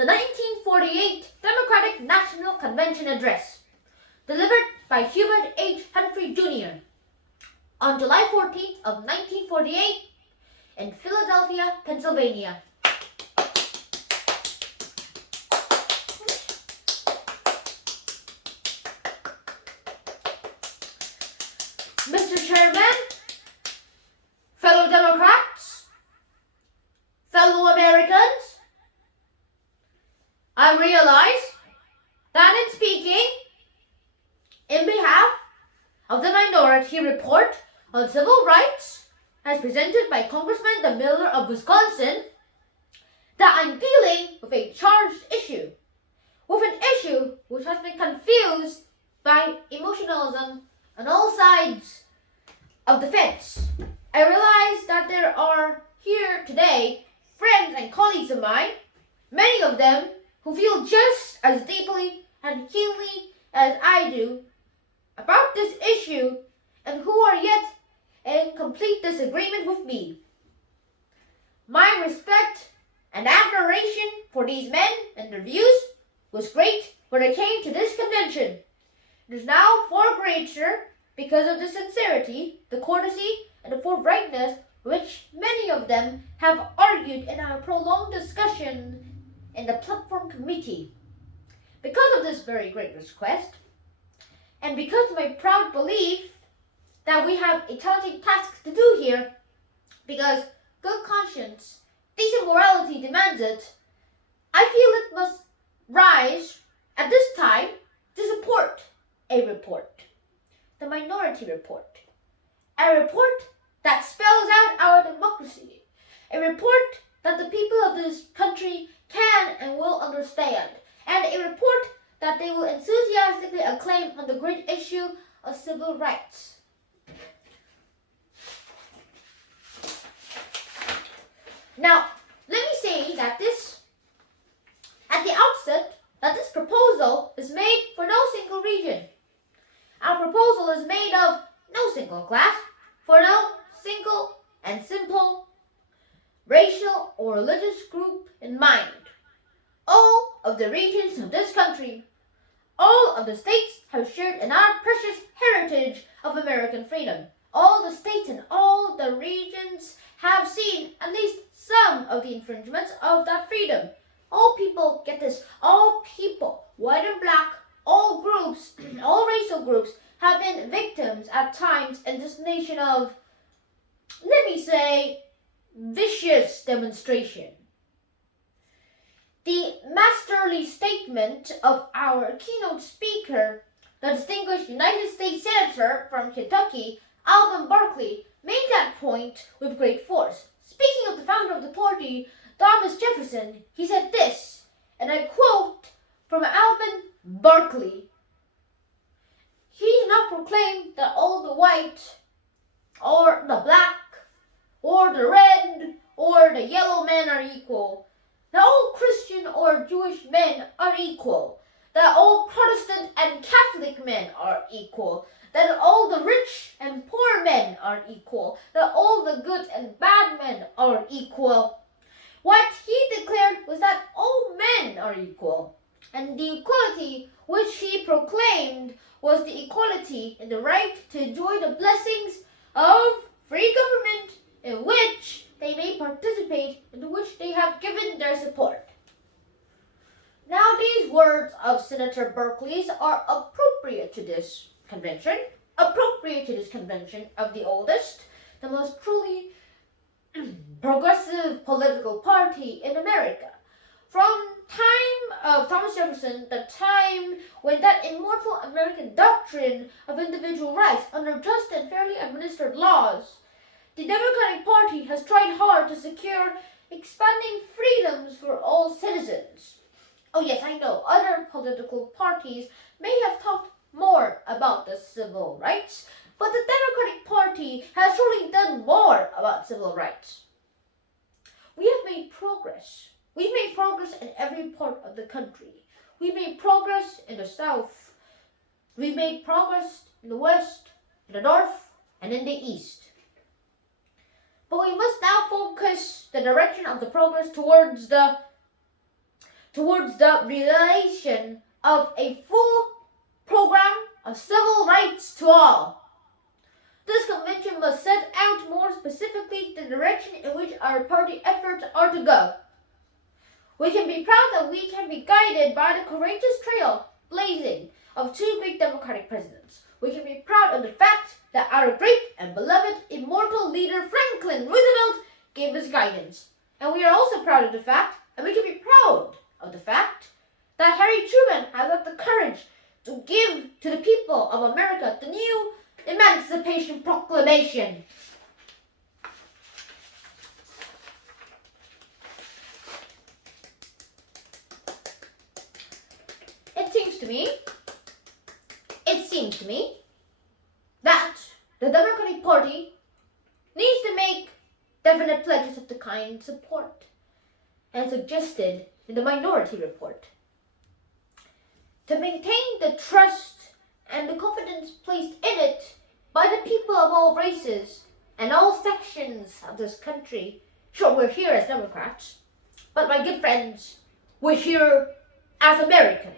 the 1948 Democratic National Convention Address, delivered by Hubert H. Humphrey Jr. on July 14th of 1948 in Philadelphia, Pennsylvania. Mr. Chairman, fellow Democrats, fellow Americans, I realize that in speaking in behalf of the Minority Report on Civil Rights as presented by Congressman Miller of Wisconsin, that I'm dealing with a charged issue, with an issue which has been confused by emotionalism on all sides of the fence. I realize that there are here today friends and colleagues of mine, many of them who feel just as deeply and keenly as I do about this issue and who are yet in complete disagreement with me. My respect and admiration for these men and their views was great when I came to this convention. It is now far greater because of the sincerity, the courtesy, and the forthrightness which many of them have argued in our prolonged discussion in the platform committee. Because of this very great request, and because of my proud belief that we have a challenging task to do here, because good conscience, decent morality demands it, I feel it must rise at this time to support a report, the Minority Report, a report that spells out our democracy, a report that the people of this country can and will understand, and a report that they will enthusiastically acclaim on the great issue of civil rights. Now, let me say that at the outset, that this proposal is made for no single region. Our proposal is made of no single class, for no single and simple racial or religious group in mind. All of the regions of this country, all of the states have shared in our precious heritage of American freedom. All the states and all the regions have seen at least some of the infringements of that freedom. All people, get this, all people, white and black, all groups, all racial groups, have been victims at times in this nation of, let me say, vicious demonstration. The masterly statement of our keynote speaker, the distinguished United States Senator from Kentucky, Alvin Barkley, made that point with great force. Speaking of the founder of the party, Thomas Jefferson, he said this, and I quote from Alvin Barkley: "He did not proclaim that all the white, or the black, or the red, or the yellow men are equal, that all Christian or Jewish men are equal, that all Protestant and Catholic men are equal, that all the rich and poor men are equal, that all the good and bad men are equal. What he declared was that all men are equal, and the equality which he proclaimed was the equality in the right to enjoy the blessings of free government in which they may participate, in which they have given their support." Now, these words of Senator Barkley's are appropriate to this convention, appropriate to this convention of the oldest, the most truly progressive political party in America. From time of Thomas Jefferson, the time when that immortal American doctrine of individual rights under just and fairly administered laws, the Democratic Party has tried hard to secure expanding freedoms for all citizens. Oh yes, I know, other political parties may have talked more about the civil rights, but the Democratic Party has surely done more about civil rights. We have made progress. We've made progress in every part of the country. We've made progress in the South. We've made progress in the West, in the North, and in the East. But we must now focus the direction of the progress towards the towards the realization of a full program of civil rights to all. This convention must set out more specifically the direction in which our party efforts are to go. We can be proud that we can be guided by the courageous trail blazing of two great Democratic presidents. We can be proud of the fact that our great and beloved immortal leader Franklin Roosevelt gave us guidance. And we are also proud of the fact, and we can be proud of the fact, that Harry Truman has had the courage to give to the people of America the new Emancipation Proclamation. It seems to me that the Democratic Party needs to make definite pledges of the kind support and suggested in the Minority Report. To maintain the trust and the confidence placed in it by the people of all races and all sections of this country. Sure, we're here as Democrats, but my good friends, we're here as Americans.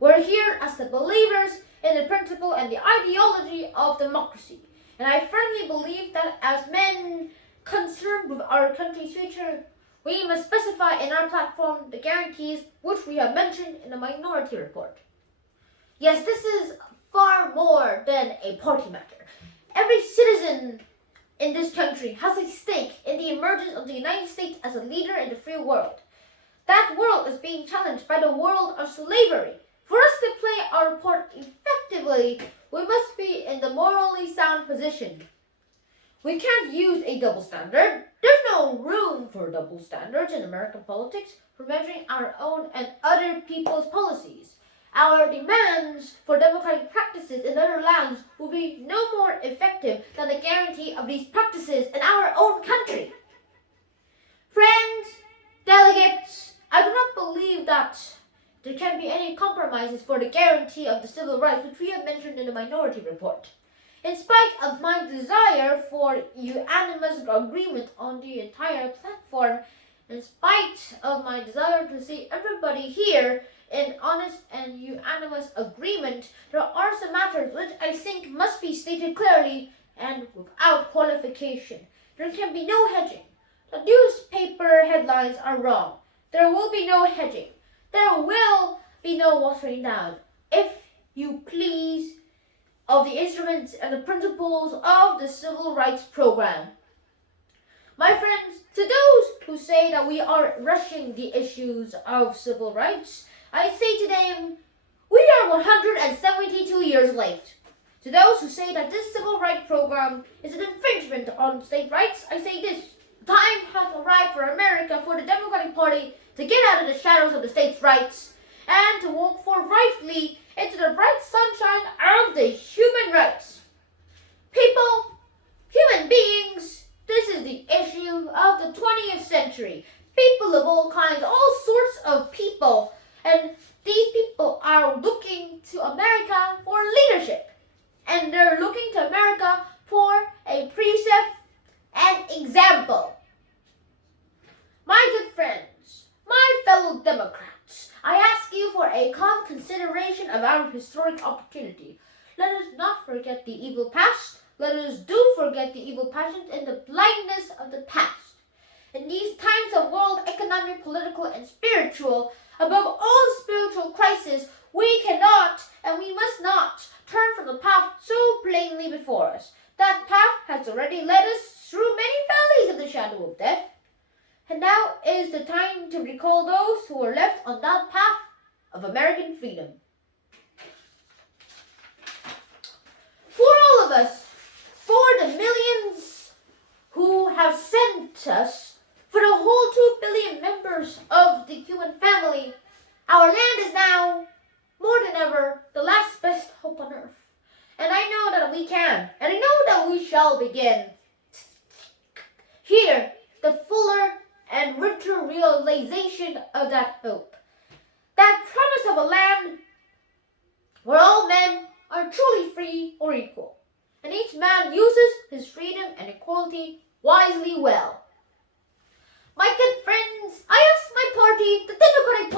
We're here as the believers in the principle and the ideology of democracy. And I firmly believe that as men concerned with our country's future, we must specify in our platform the guarantees which we have mentioned in the Minority Report. Yes, this is far more than a party matter. Every citizen in this country has a stake in the emergence of the United States as a leader in the free world. That world is being challenged by the world of slavery. For us to play our part effectively, we must be in the morally sound position. We can't use a double standard. There's no room for double standards in American politics for measuring our own and other people's policies. Our demands for democratic practices in other lands will be no more effective than the guarantee of these practices in our own country. Friends, delegates, I do not believe that there can be any compromises for the guarantee of the civil rights which we have mentioned in the Minority Report. In spite of my desire for unanimous agreement on the entire platform, in spite of my desire to see everybody here in honest and unanimous agreement, there are some matters which I think must be stated clearly and without qualification. There can be no hedging. The newspaper headlines are wrong. There will be no hedging. There will be no watering down, if you please, of the instruments and the principles of the civil rights program. My friends, to those who say that we are rushing the issues of civil rights, I say to them, we are 172 years late. To those who say that this civil rights program is an infringement on state rights, I say this: the time has arrived for America, for the Democratic Party, to get out of the shadows of the states' rights and to walk forthrightly into the bright sunshine of the human rights. People, human beings, this is the issue of the 20th century. People of all kinds, all sorts of people, and these people are looking to America for leadership, and they're looking to America for a precept and example. My good friends, my fellow Democrats, I ask you for a calm consideration of our historic opportunity. Let us not forget the evil past. Let us do forget the evil passions and the blindness of the past. In these times of world economic, political, and spiritual, above all spiritual crisis, we cannot and we must not turn from the path so plainly before us. That path has already led us through many valleys of the shadow of death. And now is the time to recall those who were left on that path of American freedom. For all of us, for the millions who have sent us, for the whole 2 billion members of the human family, our land is now, more than ever, the last best hope on earth. And I know that we can, and I know that we shall begin. Here, the fuller and richer realization of that hope. That promise of a land where all men are truly free or equal, and each man uses his freedom and equality wisely well. My good friends, I ask my party, the Democratic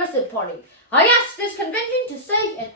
Progressive Party. I ask this convention to say an